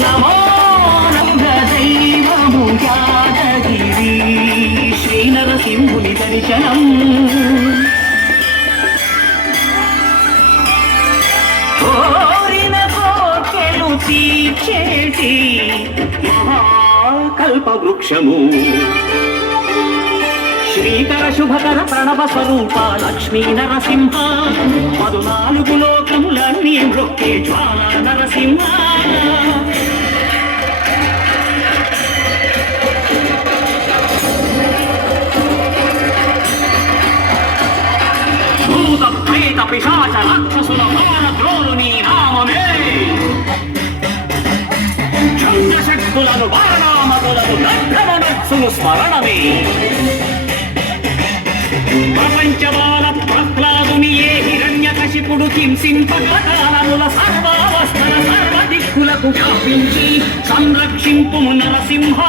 నమో దైవము యాదగిరి శ్రీ నరసింహుని దర్శనం కోరిన కోర్కెలు తీర్చేటి మహాకల్ప వృక్షము శ్రీకర శుభకర ప్రణవ స్వరూప లక్ష్మీ నరసింహ 14 లోకములన్నీ మృక్కే జ్వాల నరసింహ భూత ప్రేత పిశాచ రాక్షసుల భవన ద్రోణుని నామమే చంద్రశక్తులను వారణామతులను నగ్నమనస్సును స్మరణమే ప్రపంచమాల ప్రహ్లాదుని ఏ హిరణ్యకశిపుడు హింసింపకాలముల సర్వావస్థల సర్వ దిక్కులకు వ్యాపించి సంరక్షింపుము నరసింహ